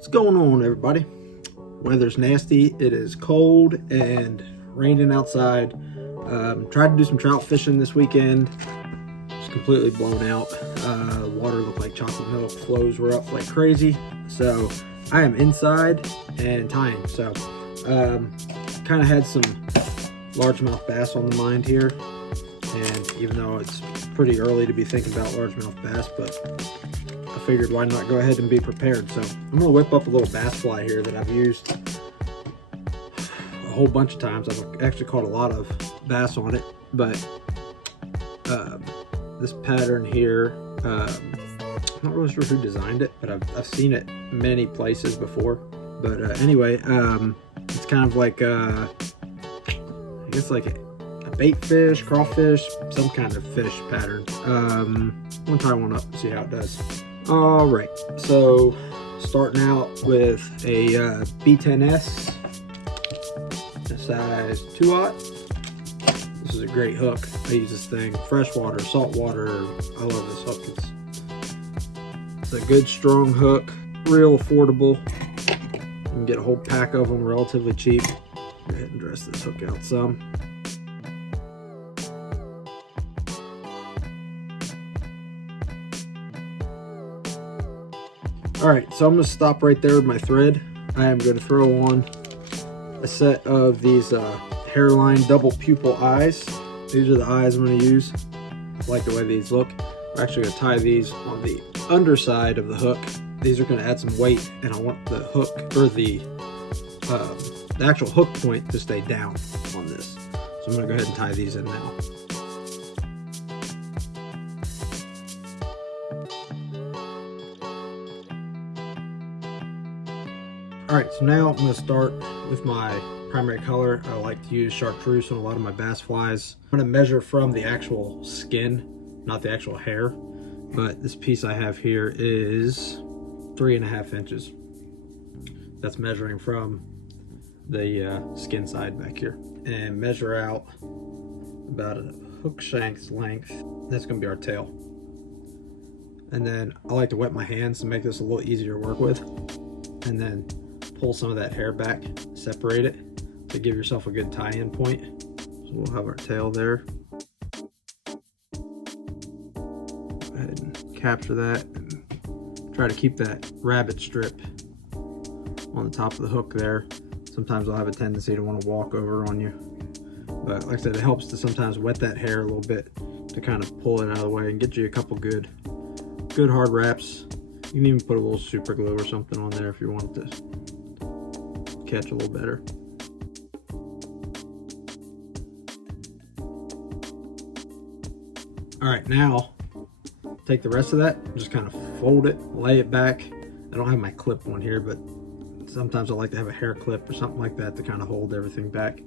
What's going on, everybody? Weather's nasty. It is cold and raining outside. Tried to do some trout fishing this weekend. Just completely blown out. Water looked like chocolate milk. Flows were up like crazy. So I am inside and tying. So kind of had some largemouth bass on the mind here. And even though it's pretty early to be thinking about largemouth bass, but I figured why not go ahead and be prepared. So I'm gonna whip up a little bass fly here that I've used a whole bunch of times. I've actually caught a lot of bass on it, but this pattern here, I'm not really sure who designed it, but I've seen it many places before. But anyway, it's kind of like I guess like a bait fish, crawfish, some kind of fish pattern. I'm gonna tie one up and see how it does. All right, so starting out with a B10S, size 2/0. This is a great hook. I use this thing freshwater, saltwater. I love this hook. It's a good strong hook, real affordable. You can get a whole pack of them relatively cheap. Go ahead and dress this hook out some. All right, so I'm gonna stop right there with my thread. I am gonna throw on a set of these hairline double pupil eyes. These are the eyes I'm gonna use. I like the way these look. I'm actually gonna tie these on the underside of the hook. These are gonna add some weight, and I want the hook, or the actual hook point, to stay down on this. So I'm gonna go ahead and tie these in now. All right, so now I'm gonna start with my primary color. I like to use chartreuse on a lot of my bass flies. I'm gonna measure from the actual skin, not the actual hair, but this piece I have here is 3.5 inches. That's measuring from the skin side back here. And measure out about a hook shank's length. That's gonna be our tail. And then I like to wet my hands to make this a little easier to work with. And then pull some of that hair back, separate it to give yourself a good tie-in point. So we'll have our tail there. Go ahead and capture that and try to keep that rabbit strip on the top of the hook there. Sometimes I'll have a tendency to want to walk over on you. But like I said, it helps to sometimes wet that hair a little bit to kind of pull it out of the way and get you a couple good hard wraps. You can even put a little super glue or something on there if you want it to catch a little better. All right, now take the rest of that, just kind of fold it, lay it back. I don't have my clip one here, but sometimes I like to have a hair clip or something like that to kind of hold everything back.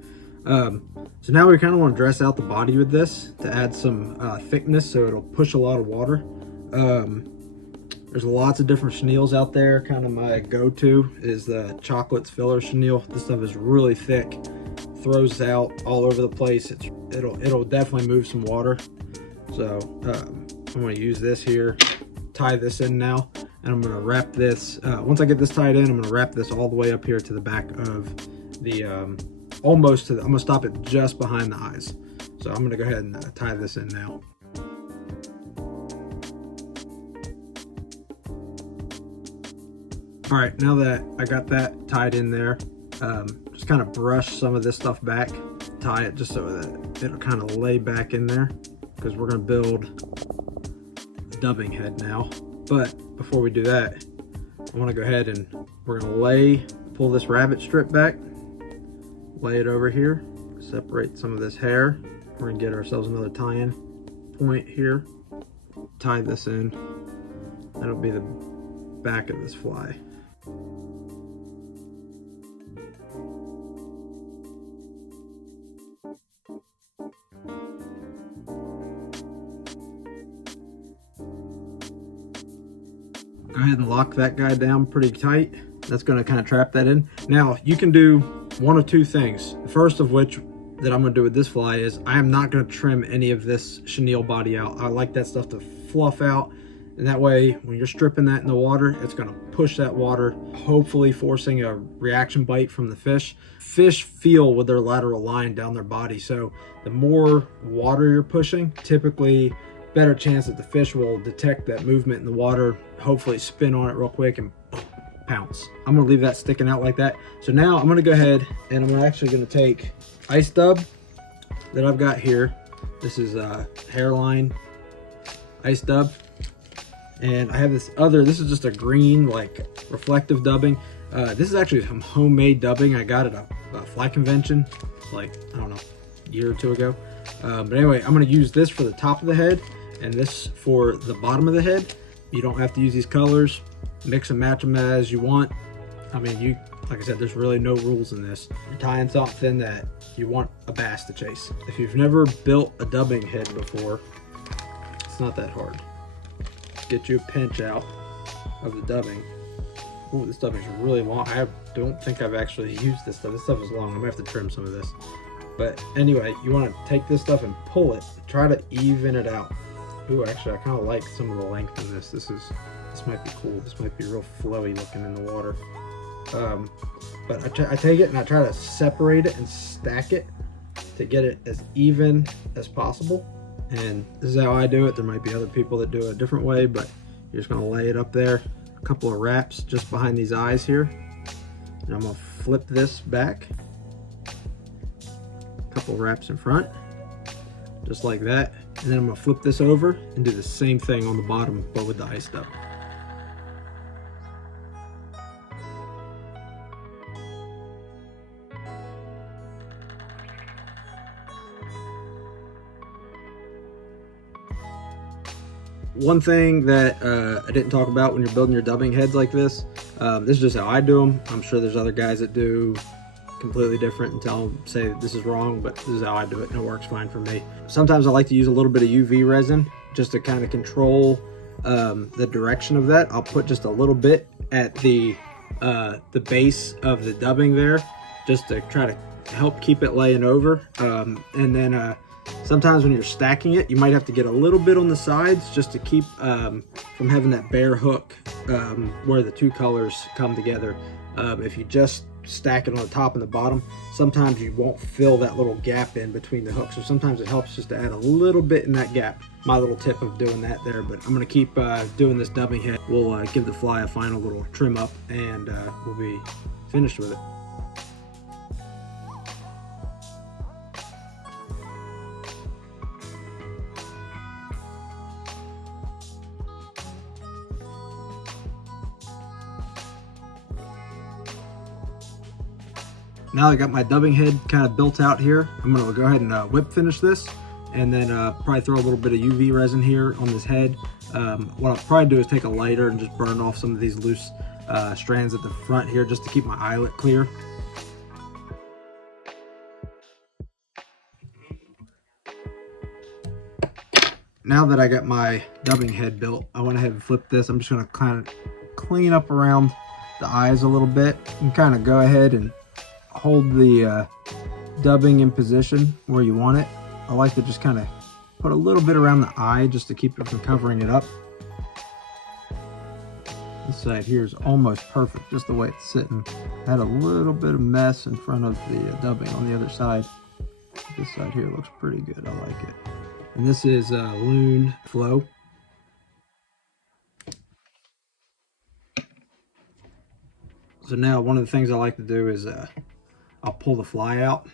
So now we kind of want to dress out the body with this to add some thickness, so it'll push a lot of water. There's lots of different chenilles out there. Kind of my go-to is the chocolates filler chenille. This stuff is really thick, throws out all over the place. It'll definitely move some water. So I'm going to use this here, tie this in now, and I'm going to wrap this. Once I get this tied in, I'm going to wrap this all the way up here to the back of the almost to the, I'm going to stop it just behind the eyes. So I'm going to go ahead and tie this in now. All right, now that I got that tied in there, just kind of brush some of this stuff back, tie it just so that it'll kind of lay back in there, because we're going to build a dubbing head now. But before we do that, I want to go ahead and we're going to pull this rabbit strip back, lay it over here, separate some of this hair. We're going to get ourselves another tie-in point here, tie this in. That'll be the back of this fly. Go ahead and lock that guy down pretty tight. That's going to kind of trap that in. Now you can do one of two things. The first of which that I'm going to do with this fly is I am not going to trim any of this chenille body out. I like that stuff to fluff out And that way, when you're stripping that in the water, it's gonna push that water, hopefully forcing a reaction bite from the fish. Fish feel with their lateral line down their body. So the more water you're pushing, typically better chance that the fish will detect that movement in the water, hopefully spin on it real quick and pounce. I'm gonna leave that sticking out like that. So now I'm gonna go ahead and I'm actually gonna take ice dub that I've got here. This is a hairline ice dub. And I have this other, this is just a green, like reflective dubbing. This is actually some homemade dubbing I got at a fly convention, like, I don't know, a year or two ago. But anyway, I'm gonna use this for the top of the head and this for the bottom of the head. You don't have to use these colors. Mix and match them as you want. I mean, like I said, there's really no rules in this. You're tying something that you want a bass to chase. If you've never built a dubbing head before, it's not that hard. Get you a pinch out of the dubbing. Ooh, this dubbing is really long. I don't think I've actually used this stuff. This stuff is long. I'm gonna have to trim some of this. But anyway, you want to take this stuff and pull it. Try to even it out. Ooh, actually, I kind of like some of the length of this. This might be cool. This might be real flowy looking in the water. But I take it and I try to separate it and stack it to get it as even as possible. And this is how I do it. There might be other people that do it a different way, but you're just gonna lay it up there. A couple of wraps just behind these eyes here. And I'm gonna flip this back. A couple wraps in front, just like that. And then I'm gonna flip this over and do the same thing on the bottom, but with the ice dub. One thing that I didn't talk about when you're building your dubbing heads like this is just how I do them. I'm sure there's other guys that do completely different and say this is wrong, but this is how I do it and it works fine for me. Sometimes I like to use a little bit of UV resin just to kind of control the direction of that. I'll put just a little bit at the base of the dubbing there, just to try to help keep it laying over. And then sometimes when you're stacking it, you might have to get a little bit on the sides just to keep from having that bare hook where the two colors come together. If you just stack it on the top and the bottom, sometimes you won't fill that little gap in between the hooks. So sometimes it helps just to add a little bit in that gap. My little tip of doing that there, but I'm gonna keep doing this dubbing head. We'll give the fly a final little trim up and we'll be finished with it. Now I got my dubbing head kind of built out here. I'm gonna go ahead and whip finish this and then probably throw a little bit of UV resin here on this head. What I'll probably do is take a lighter and just burn off some of these loose strands at the front here just to keep my eyelet clear. Now that I got my dubbing head built, I went ahead and flipped this. I'm just gonna kind of clean up around the eyes a little bit and kind of go ahead and hold the dubbing in position where you want it. I like to just kind of put a little bit around the eye just to keep it from covering it up. This side here is almost perfect, just the way it's sitting. I had a little bit of mess in front of the dubbing on the other side. This side here looks pretty good, I like it. And this is Loon Flow. So now one of the things I like to do is I'll pull the fly out.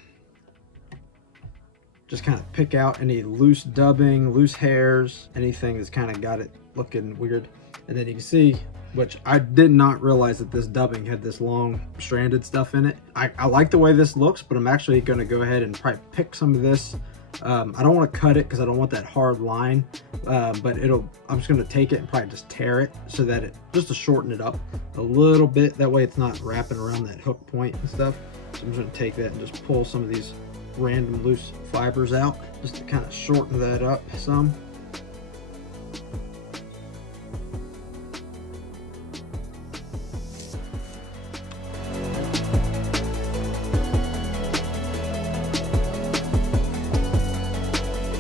Just kind of pick out any loose dubbing, loose hairs, anything that's kind of got it looking weird. And then you can see, which I did not realize that this dubbing had this long stranded stuff in it. I like the way this looks, but I'm actually gonna go ahead and probably pick some of this. I don't want to cut it because I don't want that hard line, but I'm just gonna take it and probably just tear it so that just to shorten it up a little bit. That way it's not wrapping around that hook point and stuff. So I'm just gonna take that and just pull some of these random loose fibers out just to kind of shorten that up some.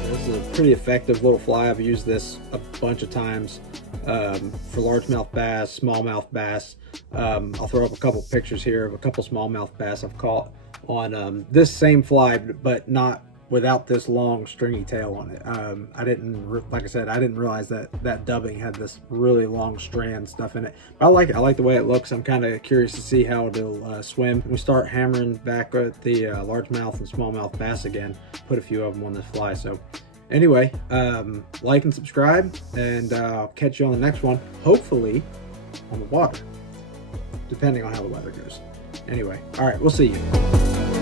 This is a pretty effective little fly. I've used this a bunch of times. for largemouth bass, smallmouth bass. I'll throw up a couple pictures here of a couple smallmouth bass I've caught on this same fly, but not without this long stringy tail on it. I didn't, like I said, I didn't realize that dubbing had this really long strand stuff in it. But I like it. I like the way it looks. I'm kind of curious to see how it'll swim. We start hammering back at the largemouth and smallmouth bass again. Put a few of them on this fly. So anyway, like and subscribe, and I'll catch you on the next one, hopefully on the water, depending on how the weather goes. Anyway, all right, we'll see you.